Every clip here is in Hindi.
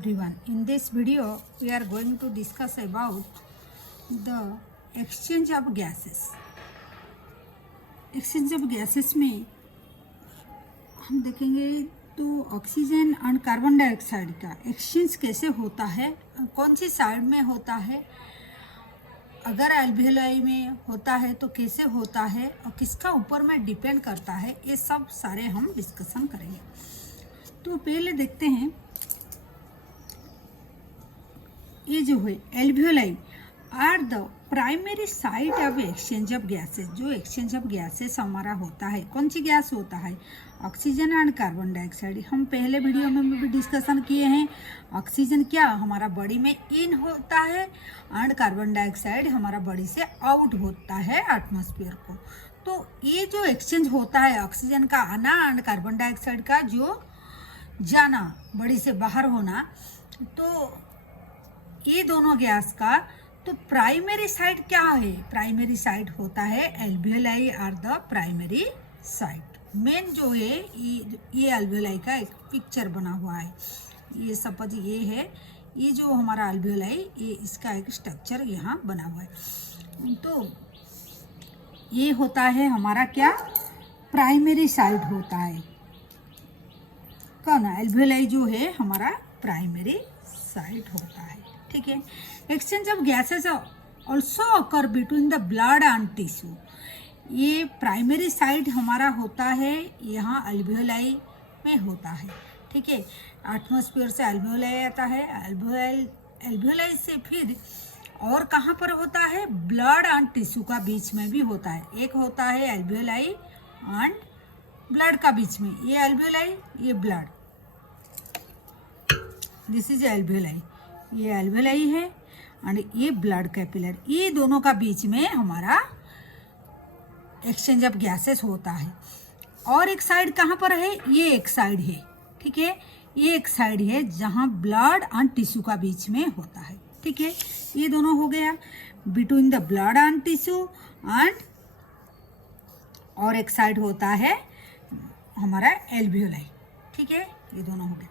everyone. In this video we are going to discuss about the exchange of gases. Exchange of gases में हम देखेंगे तो ऑक्सीजन और कार्बन डाइऑक्साइड का एक्सचेंज कैसे होता है, कौन सी साइड में होता है, अगर एल्वियोलाई में होता है तो कैसे होता है और किसका ऊपर में डिपेंड करता है, ये सब सारे हम डिस्कशन करेंगे। तो पहले देखते हैं ये जो है alveoli are the primary site of exchange of gases. जो एक्सचेंज ऑफ गैसेस हमारा होता है, कौन सी गैस होता है, ऑक्सीजन एंड कार्बन डाइऑक्साइड। हम पहले वीडियो में भी डिस्कशन किए हैं। ऑक्सीजन क्या हमारा बॉडी में इन होता है एंड कार्बन डाइऑक्साइड हमारा बॉडी से आउट होता है एटमॉस्फेयर को। तो ये जो एक्सचेंज होता है, ऑक्सीजन का आना एंड कार्बन डाइऑक्साइड का जो जाना, बॉडी से बाहर होना, तो ये दोनों गैस का तो प्राइमरी साइट क्या है, प्राइमरी साइट होता है alveoli are the primary site. Main जो है ये एल्वियोलाई का एक पिक्चर बना हुआ है। ये सपोज ये है, ये जो हमारा एल्वियोलाई, ये इसका एक स्ट्रक्चर यहाँ बना हुआ है। तो ये होता है हमारा क्या, प्राइमरी साइट होता है। कौन, एल्वियोलाई जो है हमारा प्राइमरी साइट होता है। ठीक है। Exchange of gases also occur between the blood and tissue. ये प्राइमरी साइट हमारा होता है यहाँ एल्वियोलाई में होता है। ठीक है। एटमॉस्फेयर से एल्वियोलाई आता है, एल्वियोलाई से फिर और कहाँ पर होता है, ब्लड एंड टिश्यू का बीच में भी होता है। एक होता है एल्वियोलाई एंड ब्लड का बीच में, ये एल्वियोलाई, ये ब्लड, दिस इज एल्वियोलाई, ये एल्वियोलाई है एंड ये ब्लड कैपिलर। ये दोनों का बीच में हमारा एक्सचेंज ऑफ गैसेस होता है। और एक साइड कहाँ पर है, ये एक साइड है। ठीक है, ये एक साइड है जहाँ ब्लड एंड टिश्यू का बीच में होता है। ठीक है, ये दोनों हो गया between the blood and tissue and, और एक साइड होता है हमारा एल्वियोलाई। ठीक है, ये दोनों हो गया।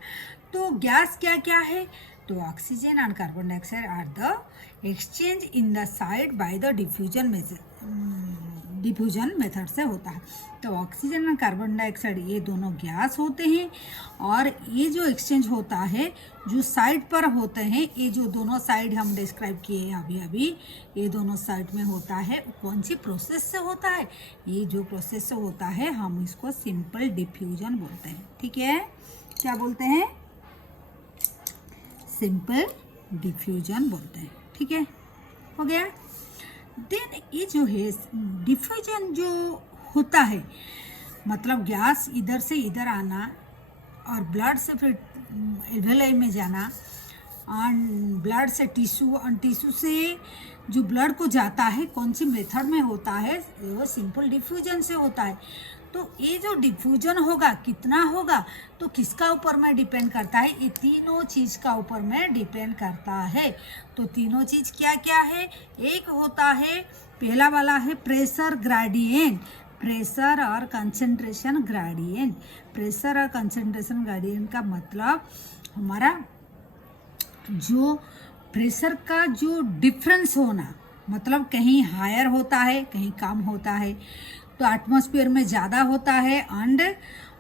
तो गैस क्या क्या है, तो oxygen and carbon dioxide are the exchange in the side by the diffusion method से होता है। तो ऑक्सीजन और कार्बन डाइऑक्साइड ये दोनों गैस होते हैं और ये जो एक्सचेंज होता है जो साइड पर होते हैं, ये जो दोनों साइड हम डिस्क्राइब किए हैं अभी, ये दोनों साइड में होता है, कौन सी प्रोसेस से होता है, ये जो प्रोसेस से होता है हम इसको सिंपल डिफ्यूजन बोलते हैं। ठीक है, क्या बोलते हैं, सिंपल डिफ्यूजन बोलते हैं। ठीक है, हो गया। देन ये जो है डिफ्यूजन जो होता है, मतलब गैस इधर से इधर आना और ब्लड से फिर एल्वियोलाई में जाना और ब्लड से टिश्यू और टिश्यू से जो ब्लड को जाता है, कौन सी मेथड में होता है, वो सिंपल डिफ्यूजन से होता है। तो ये जो डिफ्यूजन होगा कितना होगा, तो किसका ऊपर में डिपेंड करता है, ये तीनों चीज का ऊपर में डिपेंड करता है। तो तीनों चीज क्या क्या है, एक होता है, पहला वाला है प्रेशर ग्रेडियंट, प्रेशर और कंसंट्रेशन ग्रेडियंट। प्रेशर और कंसंट्रेशन ग्रेडियंट का मतलब हमारा जो प्रेशर का जो डिफरेंस होना, मतलब कहीं हायर होता है कहीं कम होता है। तो एटमॉस्फेयर में ज़्यादा होता है एंड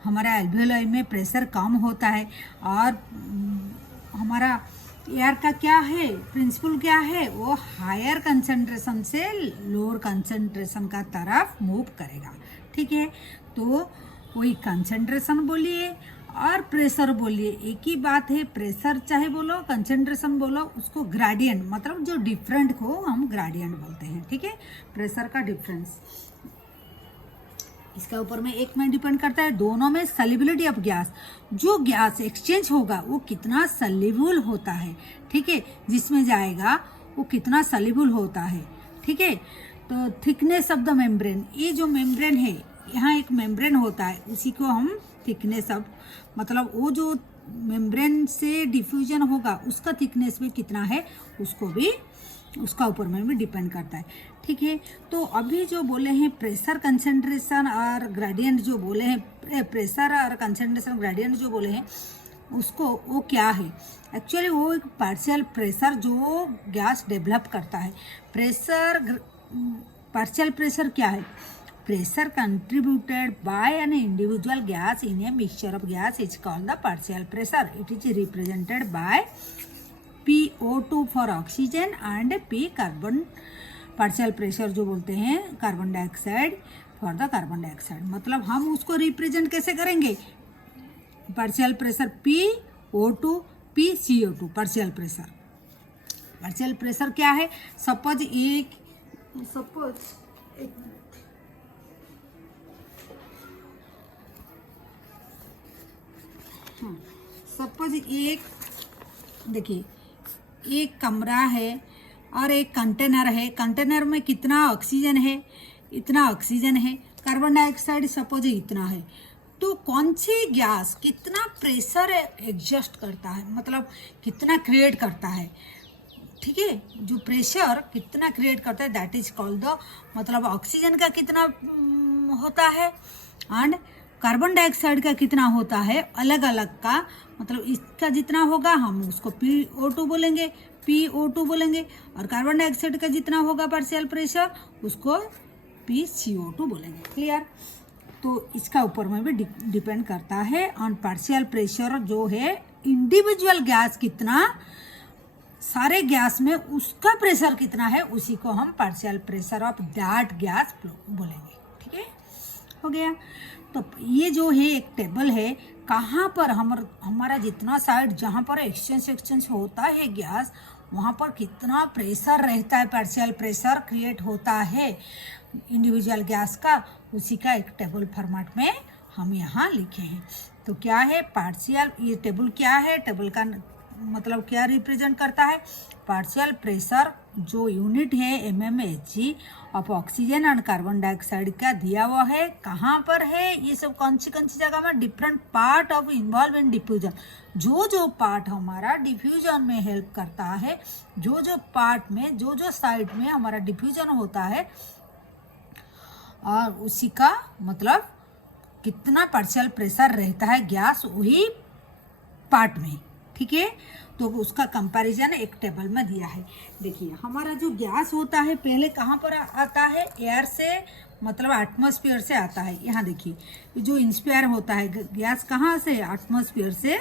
हमारा एल्वियोलाई में प्रेशर कम होता है। और हमारा एयर का क्या है, प्रिंसिपल क्या है, वो हायर कंसंट्रेशन से लोअर कंसंट्रेशन का तरफ मूव करेगा। ठीक है, तो कोई कंसंट्रेशन बोलिए और प्रेशर बोलिए, एक ही बात है। प्रेशर चाहे बोलो, कंसंट्रेशन बोलो, उसको ग्रेडियंट, मतलब जो डिफरेंट को हम ग्रेडियंट बोलते हैं। ठीक है, प्रेशर का डिफरेंस इसका ऊपर में एक में डिपेंड करता है। दोनों में सॉल्युबिलिटी ऑफ गैस, जो गैस एक्सचेंज होगा वो कितना सॉल्युबल होता है। ठीक है, जिसमें जाएगा वो कितना सॉल्युबल होता है। ठीक है, तो थिकनेस ऑफ द मेम्ब्रेन, ये जो मेम्ब्रेन है, यहाँ एक मेम्ब्रेन होता है, उसी को हम थिकनेस ऑफ, मतलब वो जो मेम्ब्रेन से डिफ्यूजन होगा उसका थिकनेस भी कितना है, उसको भी उसका ऊपर में भी डिपेंड करता है। ठीक है, तो अभी जो बोले हैं प्रेशर कंसंट्रेशन और ग्रेडियंट जो बोले हैं, प्रेशर और कंसंट्रेशन ग्रेडियंट जो बोले हैं, उसको वो क्या है, एक्चुअली वो एक पार्शियल प्रेशर जो गैस डेवलप करता है। पार्शियल प्रेशर क्या है, pressure contributed bye an individual gas in a mixture of gas is called the partial pressure. It is represented by PO2 for oxygen and P carbon. Partial pressure जो बोलते हैं carbon dioxide for the carbon dioxide, मतलब हम उसको रिप्रेजेंट कैसे करेंगे, partial pressure PO2 PCO2। Partial pressure क्या है, सपोज एक देखिए, एक कमरा है और एक कंटेनर है, कंटेनर में कितना ऑक्सीजन है, इतना ऑक्सीजन है, कार्बन डाइऑक्साइड सपोज इतना है, तो कौन सी गैस कितना प्रेशर एडजस्ट करता है, मतलब कितना क्रिएट करता है, ठीक है, जो प्रेशर कितना क्रिएट करता है दैट इज कॉल्ड द, मतलब ऑक्सीजन का कितना होता है एंड कार्बन डाइऑक्साइड का कितना होता है, अलग अलग का, मतलब इसका जितना होगा हम उसको PO2 बोलेंगे और कार्बन डाइऑक्साइड का जितना होगा पार्शियल प्रेशर उसको PCO2 बोलेंगे। क्लियर, तो इसका ऊपर में भी डिपेंड करता है ऑन पार्शियल प्रेशर जो है इंडिविजुअल गैस कितना, सारे गैस में उसका प्रेशर कितना है, उसी को हम partial pressure of that gas बोलेंगे। ठीक है, हो गया। तो ये जो है एक टेबल है, कहाँ पर हमारा जितना साइड जहाँ पर एक्सचेंज होता है गैस, वहाँ पर कितना प्रेशर रहता है, पार्शियल प्रेशर क्रिएट होता है इंडिविजुअल गैस का, उसी का एक टेबल फॉर्मेट में हम यहाँ लिखे हैं। तो क्या है पार्शियल, ये टेबल क्या है, टेबल का मतलब क्या रिप्रेजेंट करता है, पार्शियल प्रेशर जो यूनिट है mmHg of oxygen and carbon dioxide का दिया हुआ है, कहाँ पर है, ये सब कौन सी जगह में, different part of involve in diffusion, जो पार्ट हमारा डिफ्यूजन में हेल्प करता है, जो पार्ट में जो साइड में हमारा डिफ्यूजन होता है, और उसी का मतलब कितना पार्शियल प्रेशर रहता है गैस वही पार्ट में। ठीक है, तो उसका कंपैरिजन एक टेबल में दिया है। देखिए हमारा जो गैस होता है पहले कहाँ पर आता है, एयर से, मतलब एटमॉस्फेयर से आता है। यहाँ देखिए जो इंस्पायर होता है गैस कहाँ से, एटमॉस्फेयर से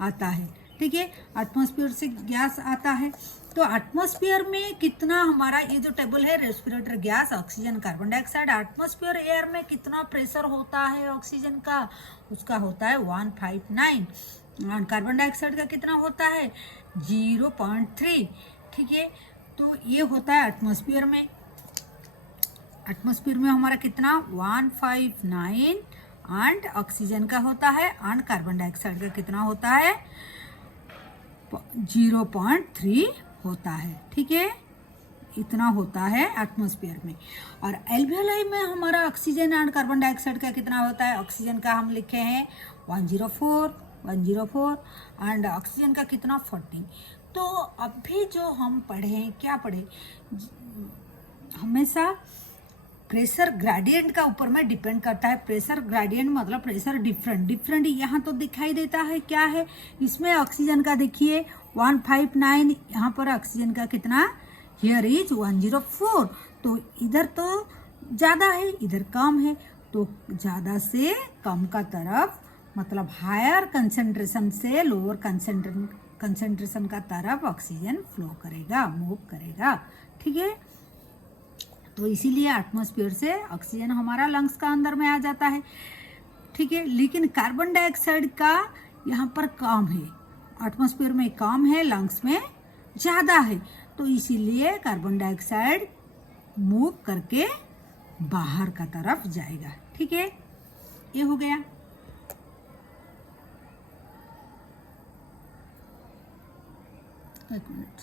आता है। ठीक है, एटमॉस्फेयर से गैस आता है, तो एटमॉस्फेयर में कितना हमारा, ये जो टेबल है respirator gas oxygen carbon dioxide, atmosphere air में कितना प्रेशर होता है ऑक्सीजन का, उसका होता है 159, और कार्बन डाइऑक्साइड का कितना होता है 0.3। ठीक है, तो ये होता है एटमॉस्फेयर में, एटमॉस्फेयर में हमारा कितना 159 एंड ऑक्सीजन का होता है, एंड कार्बन डाइऑक्साइड का कितना होता है 0.3 होता है। ठीक है, इतना होता है एटमॉस्फेयर में। और एल्वियोलाई में हमारा ऑक्सीजन एंड कार्बन डाइऑक्साइड का कितना होता है, ऑक्सीजन का हम लिखे हैं 104 एंड ऑक्सीजन का कितना 40। तो अभी जो हम पढ़े, क्या पढ़े, हमेशा प्रेशर ग्रेडियंट का ऊपर में डिपेंड करता है। प्रेशर ग्रेडियंट मतलब प्रेशर डिफरेंट यहाँ तो दिखाई देता है, क्या है इसमें ऑक्सीजन का देखिए 159, यहाँ पर ऑक्सीजन का कितना, हियर इज 104, तो इधर तो ज़्यादा है इधर कम है, तो ज़्यादा से कम का तरफ मतलब हायर कंसेंट्रेशन से लोअर कंसेंट्रेशन का तरफ ऑक्सीजन फ्लो करेगा, मूव करेगा। ठीक है, तो इसीलिए एटमॉस्फेयर से ऑक्सीजन हमारा लंग्स का अंदर में आ जाता है। ठीक है, लेकिन कार्बन डाइऑक्साइड का यहाँ पर कम है, एटमॉस्फेयर में कम है, लंग्स में ज़्यादा है, तो इसीलिए कार्बन डाइऑक्साइड मूव करके बाहर का तरफ जाएगा। ठीक है, ये हो गया। एक मिनट,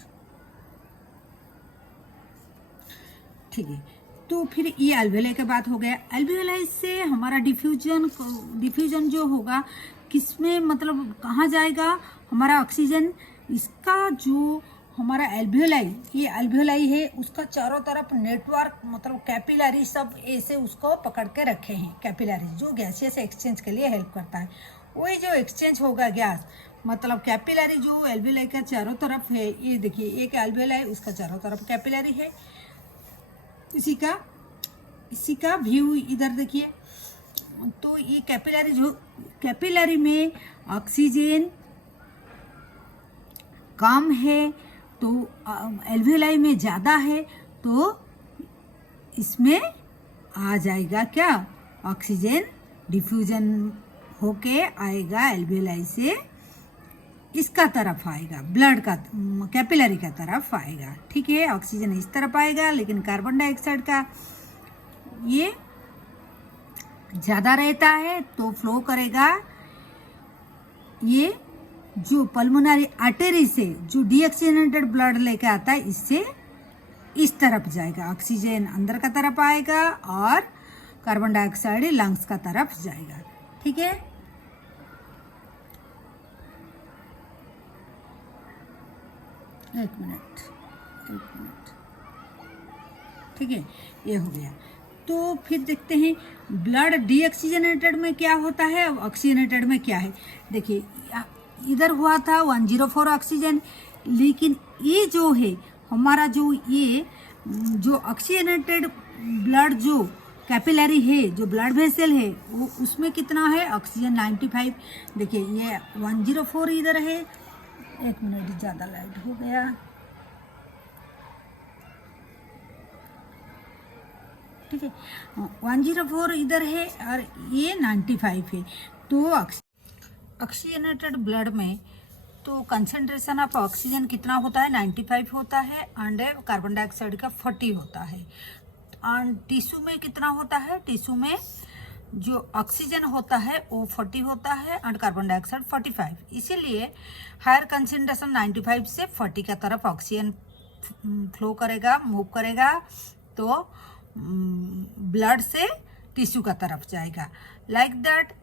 ठीक है, तो फिर ये एल्वियोलाई के बात हो गया। एल्वियोलाई से हमारा डिफ्यूजन जो होगा किसमें, मतलब कहाँ जाएगा हमारा ऑक्सीजन, इसका जो हमारा एल्वियोलाई, ये एल्वियोलाई है, उसका चारों तरफ नेटवर्क मतलब कैपिलरी सब ऐसे उसको पकड़ के रखे हैं, कैपिलरी जो गैसियस एक्सचेंज के लिए हेल्प करता है। वही जो एक्सचेंज होगा गैस मतलब कैपिलरी जो एल्वियोलाई का चारों तरफ है, ये देखिए एक एल्वियोलाई उसका चारों तरफ कैपिलरी है। इसी का व्यू इधर देखिए। तो ये कैपिलरी में ऑक्सीजन कम है तो एल्वियोलाई में ज़्यादा है, तो इसमें आ जाएगा क्या, ऑक्सीजन डिफ्यूजन होके आएगा एल्वियोलाई से इसका तरफ आएगा, ब्लड का कैपिलरी का तरफ आएगा। ठीक है, ऑक्सीजन इस तरफ आएगा, लेकिन कार्बन डाइऑक्साइड का ये ज़्यादा रहता है तो फ्लो करेगा। ये जो पल्मोनरी आर्टरी से जो डीऑक्सीजनेटेड ब्लड लेके आता है, इससे इस तरफ जाएगा, ऑक्सीजन अंदर का तरफ आएगा और कार्बन डाइऑक्साइड लंग्स का तरफ जाएगा। ठीक है, एक मिनट। ठीक है, ये हो गया। तो फिर देखते हैं ब्लड डीऑक्सीजनेटेड में क्या होता है, ऑक्सीजनेटेड में क्या है। देखिए इधर हुआ था 104 ऑक्सीजन, लेकिन ये जो है हमारा जो ऑक्सीजनेटेड ब्लड जो कैपिलरी है, जो ब्लड वेसल है, वो उसमें कितना है, ऑक्सीजन 95। देखिए ये 104 इधर है, एक मिनट ज़्यादा लाइट हो गया। ठीक है, 104 इधर है और ये 95 है। तो ऑक्सीजनेटेड ब्लड में तो कंसंट्रेशन ऑफ ऑक्सीजन कितना होता है, 95 होता है, एंड कार्बन डाइऑक्साइड का 40 होता है। एंड टिश्यू में कितना होता है, टिश्यू में जो ऑक्सीजन होता है वो 40 होता है एंड कार्बन डाइऑक्साइड 45। इसीलिए हायर कंसंट्रेशन 95 से 40 का तरफ ऑक्सीजन फ्लो करेगा, मूव करेगा, तो ब्लड से टिश्यू का तरफ जाएगा। लाइक दैट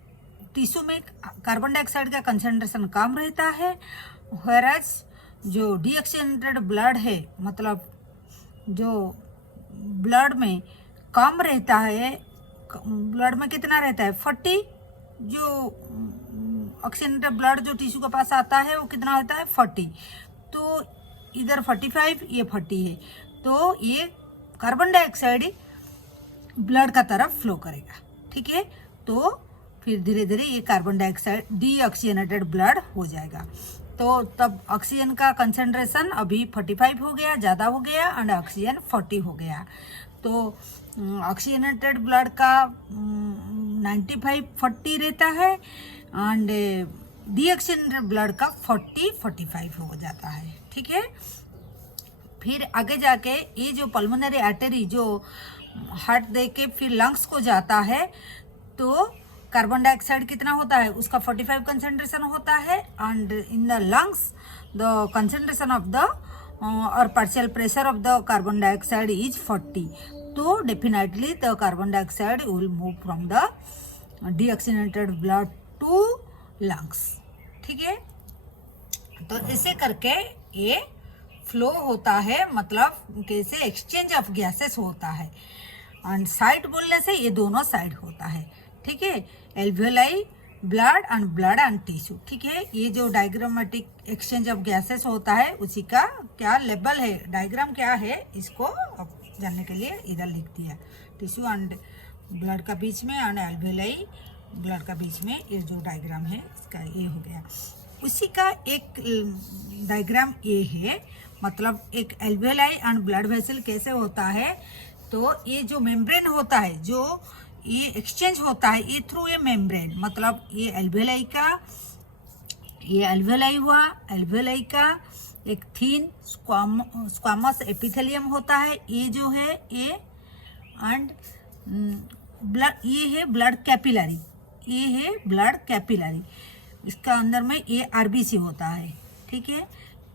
टिश्यू में कार्बन डाइऑक्साइड का कंसंट्रेशन कम रहता है, व्हेयरएज जो डीऑक्सीजनेटेड ब्लड है, मतलब जो ब्लड में कम रहता है, ब्लड में कितना रहता है 40, जो ऑक्सीजनेटेड ब्लड जो टिश्यू के पास आता है वो कितना होता है 40। तो इधर 45, ये 40 है, तो ये कार्बन डाइऑक्साइड ब्लड का तरफ फ्लो करेगा। ठीक है, तो फिर धीरे धीरे ये कार्बन डाइऑक्साइड डीऑक्सीजनेटेड ब्लड हो जाएगा। तो तब ऑक्सीजन का कंसंट्रेशन अभी 45 हो गया, ज़्यादा हो गया, एंड ऑक्सीजन 40 हो गया। तो ऑक्सीजनेटेड ब्लड का 95-40 रहता है एंड डीऑक्सीजनेटेड ब्लड का 40-45 हो जाता है। ठीक है, फिर आगे जाके ये जो पल्मोनरी आर्टरी जो हार्ट दे के फिर लंग्स को जाता है, तो कार्बन डाइऑक्साइड कितना होता है, उसका 45 कंसंट्रेशन होता है, and in the lungs the concentration of the और partial pressure of the carbon dioxide is 40। तो definitely the carbon dioxide will move from the deoxygenated blood to lungs. ठीक है, तो ऐसे करके ये फ्लो होता है, मतलब कैसे एक्सचेंज ऑफ गैसेस होता है। एंड साइड बोलने से ये दोनों साइड होता है। ठीक है, एल्वियोलाई ब्लड एंड टिश्यू। ठीक है, ये जो डायग्रामेटिक एक्सचेंज ऑफ गैसेस होता है उसी का क्या लेबल है, डायग्राम क्या है, इसको जानने के लिए इधर लिख दिया। टिश्यू एंड ब्लड का बीच में एंड एल्वियोलाई ब्लड का बीच में ये जो डायग्राम है इसका ये हो गया। उसी का एक डायग्राम ये है, मतलब एक एल्वियोलाई एंड ब्लड वेसल कैसे होता है। तो ये जो मेम्ब्रेन होता है, जो ये एक्सचेंज होता है ये थ्रू ये मेम्ब्रेन, मतलब ये एल्वियोलाई हुआ, एल्वियोलाई का एक थीन स्क्वामस एपिथेलियम होता है, ये जो है ये, एंड ब्लड, ये है ब्लड कैपिलरी, ये है ब्लड कैपिलरी, इसका अंदर में ये आरबीसी होता है। ठीक है,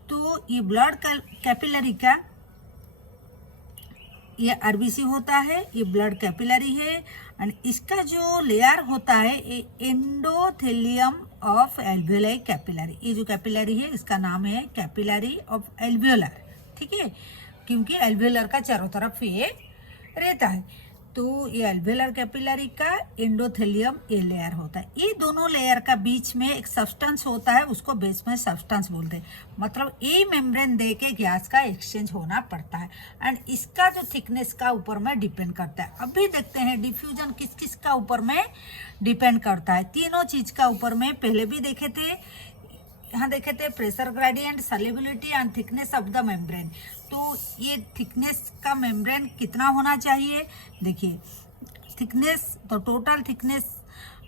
तो ये ब्लड कैपिलरी का ये आरबीसी होता है, ये ब्लड कैपिलरी है, एंड इसका जो लेयर होता है ये एंडोथेलियम ऑफ एल्वियोलाई कैपिलरी। ये जो कैपिलरी है इसका नाम है कैपिलरी ऑफ एल्वियोलर। ठीक है, क्योंकि एल्वियोलर का चारों तरफ ये रहता है। तो ये अल्वेलर कैपिलरी का एंडोथेलियम ये लेयर होता है। ये दोनों लेयर का बीच में एक सब्सटेंस होता है, उसको बेस में सब्सटेंस बोलते हैं। मतलब ये मेम्ब्रेन दे के गैस का एक्सचेंज होना पड़ता है एंड इसका जो थिकनेस का ऊपर में डिपेंड करता है। अभी देखते हैं डिफ्यूजन किस किस का ऊपर में डिपेंड करता है। तीनों चीज का ऊपर में पहले भी देखे थे, यहाँ देखे थे pressure gradient, solubility and thickness of the membrane. तो ये थिकनेस का मेम्ब्रेन कितना होना चाहिए, देखिए थिकनेस, तो total thickness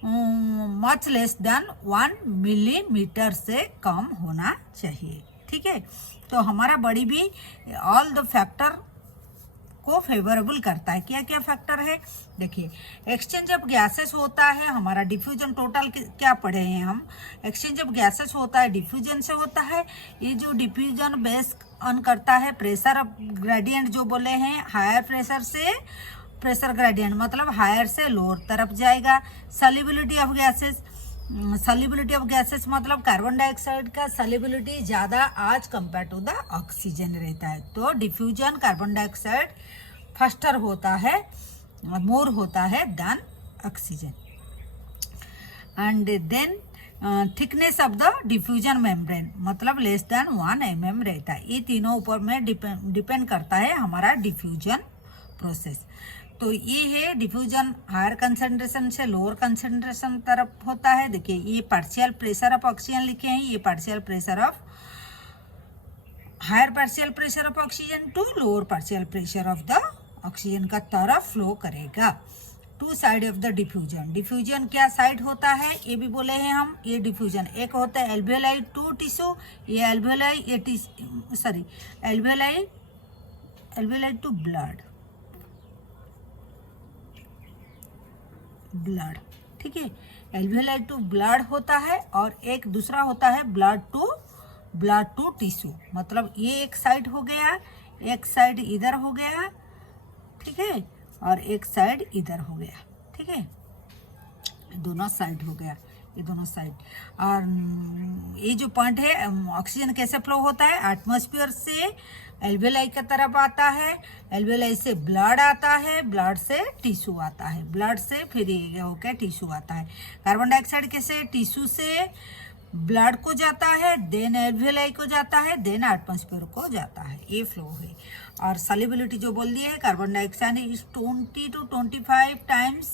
much less than 1 millimetre से कम होना चाहिए। ठीक है, तो हमारा बॉडी भी ऑल द फैक्टर को फेवरेबल करता है। क्या क्या फैक्टर है, देखिए एक्सचेंज ऑफ गैसेस होता है, हमारा डिफ्यूजन टोटल क्या पढ़े हैं हम, एक्सचेंज ऑफ गैसेस होता है डिफ्यूजन से होता है। ये जो डिफ्यूजन बेस ऑन करता है प्रेशर ग्रेडियंट जो बोले हैं, हायर प्रेशर से प्रेशर ग्रेडियंट मतलब हायर से लोअर तरफ जाएगा। Solubility of gases, solubility of gases मतलब कार्बन डाइऑक्साइड का सॉल्युबिलिटी ज़्यादा आज कंपेयर टू द ऑक्सीजन रहता है। तो डिफ्यूजन कार्बन डाइऑक्साइड फास्टर होता है, मोर होता है then oxygen. And then thickness of the diffusion membrane मतलब लेस देन 1 mm रहता है। ये तीनों ऊपर में डिपेंड करता है हमारा डिफ्यूजन प्रोसेस। तो ये है डिफ्यूजन हायर कंसंट्रेशन से लोअर कंसंट्रेशन तरफ होता है। देखिए ये पार्शियल प्रेशर ऑफ ऑक्सीजन लिखे हैं, ये partial pressure of higher partial pressure of oxygen to lower partial pressure of the oxygen का तरफ फ्लो करेगा। To side of the diffusion, diffusion क्या साइड होता है ये भी बोले हैं हम। ये डिफ्यूजन एक होता है एल्वेलाई टू टिश्यू, ये एल्वेलाई ये sorry alveoli to blood, blood ठीक है, एल्वेलाई टू ब्लड होता है और एक दूसरा होता है ब्लड टू टिश्यू। मतलब ये एक साइड हो गया, एक साइड इधर हो गया, ठीक है, और एक साइड इधर हो गया, ठीक है, दोनों साइड हो गया, ये दोनों साइड। और ये जो पॉइंट है ऑक्सीजन कैसे फ्लो होता है, एटमॉस्फेयर से एल्वेलाई की तरफ आता है, एल्वेलाई से ब्लड आता है, ब्लड से टिश्यू आता है, ब्लड से फिर ये होकर टिश्यू आता है। कार्बन डाइऑक्साइड कैसे टिश्यू से ब्लड को जाता है, देन एल्वेलाई को जाता है, देन एटमॉस्फेयर को जाता है, ये फ्लो है। और सॉल्युबिलिटी जो बोल दिए carbon dioxide is 20 to 25 times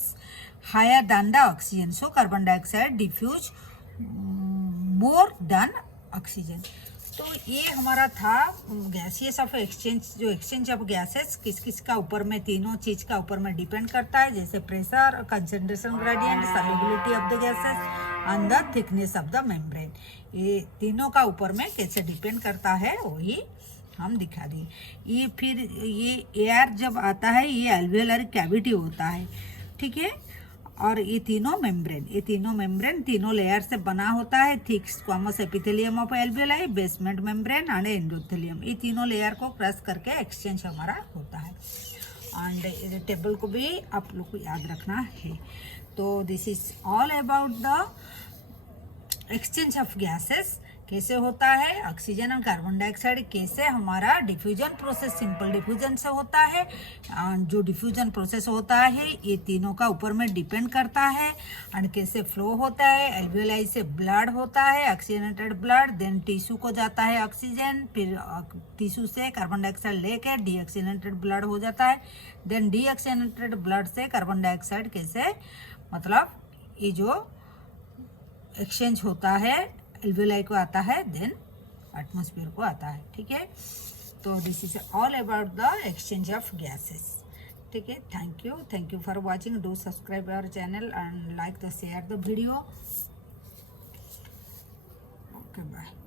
higher than the oxygen, so carbon dioxide diffuse more than oxygen. तो ये हमारा था गैसियस ऑफ एक्सचेंज, जो एक्सचेंज ऑफ गैसेस किस किस का ऊपर में, तीनों चीज का ऊपर में डिपेंड करता है, जैसे pressure, concentration gradient, solubility of the gases and the thickness of the membrane. ये तीनों का ऊपर में कैसे डिपेंड करता है वही हम दिखा दिए। ये फिर ये एयर जब आता है ये एल्वेलर कैविटी होता है, ठीक है, और ये तीनों मेम्ब्रेन तीनों लेयर से बना होता है। Thick squamous epithelium of alveoli, basement membrane and endothelium, ये तीनों लेयर को क्रॉस करके एक्सचेंज हमारा होता है। एंड टेबल को भी आप लोग को याद रखना है। तो this is all about the exchange of gases, कैसे होता है, ऑक्सीजन और कार्बन डाइऑक्साइड कैसे हमारा डिफ्यूजन प्रोसेस सिंपल डिफ्यूजन से होता है। जो डिफ्यूजन प्रोसेस होता है ये तीनों का ऊपर में डिपेंड करता है। एंड कैसे फ्लो होता है, एल्वेलाई से ब्लड होता है, ऑक्सीजनेटेड ब्लड, देन टिश्यू को जाता है ऑक्सीजन, फिर टिश्यू से कार्बन डाइऑक्साइड लेके डीऑक्सीजनेटेड ब्लड हो जाता है, देन डीऑक्सीजनेटेड ब्लड से कार्बन डाइऑक्साइड कैसे मतलब ये जो एक्सचेंज होता है एल्वेलाई को आता है, देन एटमॉस्फेयर को आता है, ठीक है। तो this is all about the exchange of gases, ठीक है। Thank you for watching, do subscribe our channel and like the share the video, okay bye.